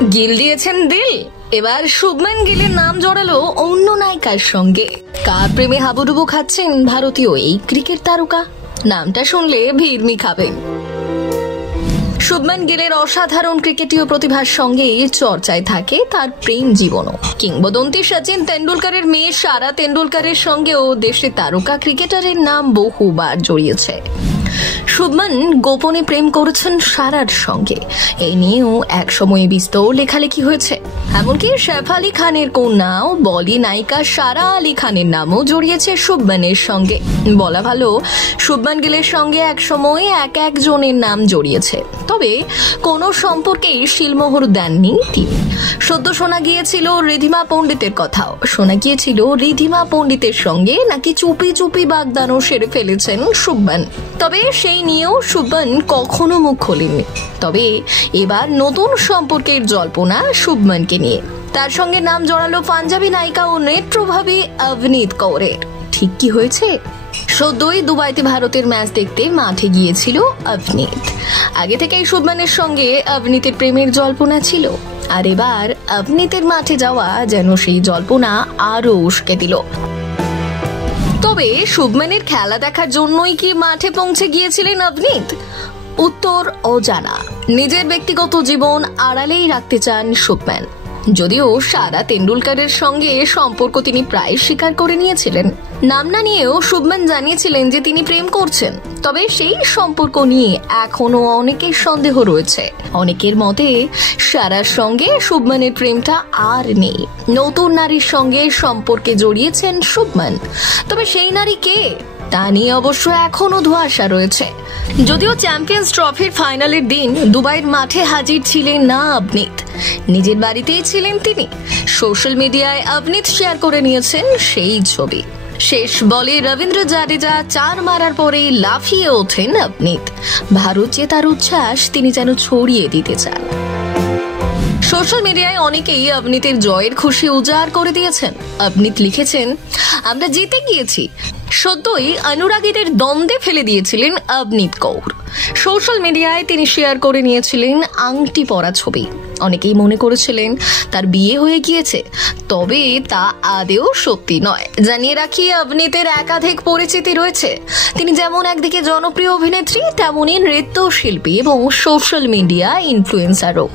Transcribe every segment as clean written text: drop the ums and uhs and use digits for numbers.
গিল দিয়েছেন দিল, এবার শুভমান গিলের নাম জড়ালো অন্য নায়িকার সঙ্গে। কার প্রেমে হাবুডুবু খাচ্ছেন ভারতীয় এই ক্রিকেট তারকা? নামটা শুনলে ভিড়মি খাবেন। শুভমান গিলের অসাধারণ ক্রিকেটীয় প্রতিভার সঙ্গে চর্চায় থাকে তার প্রেম জীবনও। কিংবদন্তি সচিন তেন্ডুলকরের মেয়ে সারা তেন্ডুলকরের সঙ্গেও দেশের তারকা ক্রিকেটারের নাম বহুবার জড়িয়েছে। শুভমান গোপনে প্রেম করেছেন সারার সঙ্গে, এই নিয়েও একসময় বিস্তর লেখালেখি হয়েছে। এমনকি সৈফ আলী খানের কন্যাও বলি নায়িকা সারা আলী খানের নামও জড়িয়েছে শুভমানের সঙ্গে। বলা ভালো, শুভমান গিলের সঙ্গে একসময় একজনের নাম জড়িয়েছে, তবে কোনো সম্পর্কেই শিলমোহর দেননি তিনি। সদ্য শোনা গিয়েছিল রিধিমা পণ্ডিতের কথাও। শোনা গিয়েছিল রিধিমা পণ্ডিতের সঙ্গে নাকি চুপি চুপি বাগদানও সেরে ফেলেছেন শুভমান, তবে সেই নিয়েও শুভমান কখনো মুখ খোলেননি। তবে এবার নতুন সম্পর্কের জল্পনা শুভমানকে নিয়ে। তার সঙ্গে নাম জড়ালো পাঞ্জাবি নায়িকা ও নেত্রভাবী অভিনীত কৌরের। ঠিক কি হয়েছে? সদ্যই দুবাইতে ভারতের ম্যাচ দেখতে মাঠে গিয়েছিল অভিনীত। আগে থেকেই শুভমানের সঙ্গে অভিনীতের প্রেমের জল্পনা ছিল, আর এবার অভিনীতের মাঠে যাওয়া যেন সেই জল্পনা আরো উস্কে দিল। তবে শুভমানের খেলা দেখার জন্যই কি মাঠে পৌঁছে গিয়েছিলেন অভিনীত? উত্তর অজানা। নিজের ব্যক্তিগত জীবন আড়ালেই রাখতে চান শুভমান, যদিও সারা তেন্ডুলকরের সঙ্গে সম্পর্ক তিনি প্রায় স্বীকার করে নিয়েছিলেন। নাম না নিয়েও শুভমান জানিয়েছিলেন যে তিনি প্রেম করছেন, তবে সেই সম্পর্ক নিয়ে এখনো অনেকের সন্দেহ রয়েছে। অনেকের মতে সারার সঙ্গে শুভমানের প্রেমটা আর নেই, নতুন নারীর সঙ্গে সম্পর্কে জড়িয়েছেন শুভমান। তবে সেই নারী কে, তা নিয়ে অবশ্য এখনো ধোঁয়াশা রয়েছে। যদিও চ্যাম্পিয়ন্স ট্রফির ফাইনালের দিন দুবাইয়ের মাঠে হাজির ছিলেন না অভিনীত, নিজের বাড়িতেই ছিলেন তিনি। সোশ্যাল মিডিয়ায় অভিনীত শেয়ার করে নিয়েছেন সেই ছবি। শেষ বলে রবীন্দ্র জাদেজা 4 মারার পরেই লাফিয়ে ওঠেন অভিনীত। ভারত জেতার উচ্ছ্বাস তিনি যেন ছড়িয়ে দিতে চান। সোশ্যাল মিডিয়ায় অনেকেই অভিনীতের জয়ের খুশি উজাড় করে দিয়েছেন। অভিনীত লিখেছেন, আমরা জিতে গিয়েছি। সদ্যই অনুরাগীদের দ্বন্দ্বে ফেলে দিয়েছিলেন অভিনীত কৌর। সোশ্যাল মিডিয়ায় তিনি শেয়ার করে নিয়েছিলেন আংটি পরা ছবি। অনেকেই মনে করেছিলেন তার বিয়ে হয়ে গিয়েছে, তবে তা আদেও সত্যি নয়। জানিয়ে রাখি, অভিনীতের একাধিক পরিচিতি রয়েছে। তিনি যেমন একদিকে জনপ্রিয় অভিনেত্রী, তেমনি নৃত্যশিল্পী এবং সোশ্যাল মিডিয়া ইনফ্লুয়েন্সারও।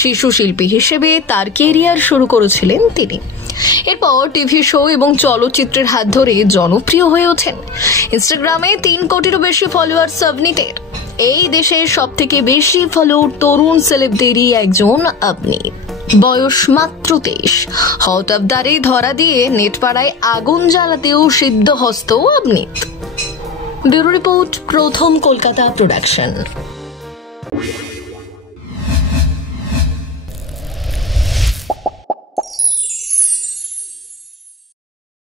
শিশু শিল্পী হিসেবে তার কেরিয়ার শুরু করেছিলেন তিনি। এরপর টিভি শো এবং চলচ্চিত্রের হাত ধরে জনপ্রিয় হয়ে ওঠেন। ইনস্টাগ্রামে 3 কোটিরও বেশি ফলোয়ার্স অভিনীতের। এই দেশের সব থেকে বেশি ফলোড তরুণ সেলেবদেরই একজন অভিনীত। বয়স মাত্র 23। হট আবদারে ধরা দিয়ে নেটপাড়ায় আগুন জ্বালাতেও সিদ্ধহস্ত অভিনীত। ব্যুরো রিপোর্ট, প্রথম কলকাতা প্রোডাকশন।